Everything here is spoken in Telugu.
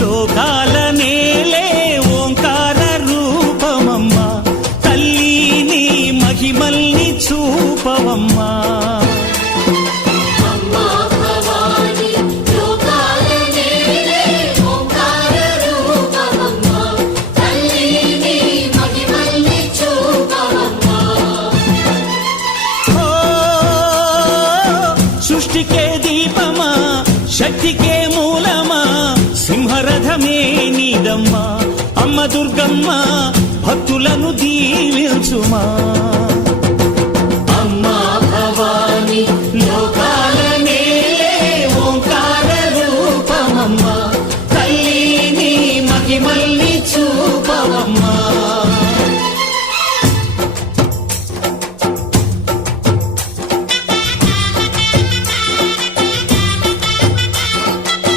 లోకాల నేలే ఓంకార రూపమమ్మా తల్లి నీ మహిమల్ని చూపవమ్మా సృష్టికే దీపమా శక్తికే మూలమా సింహరథమే నీదమ్మా అమ్మ దుర్గమ్మ భక్తులను దీవించుమా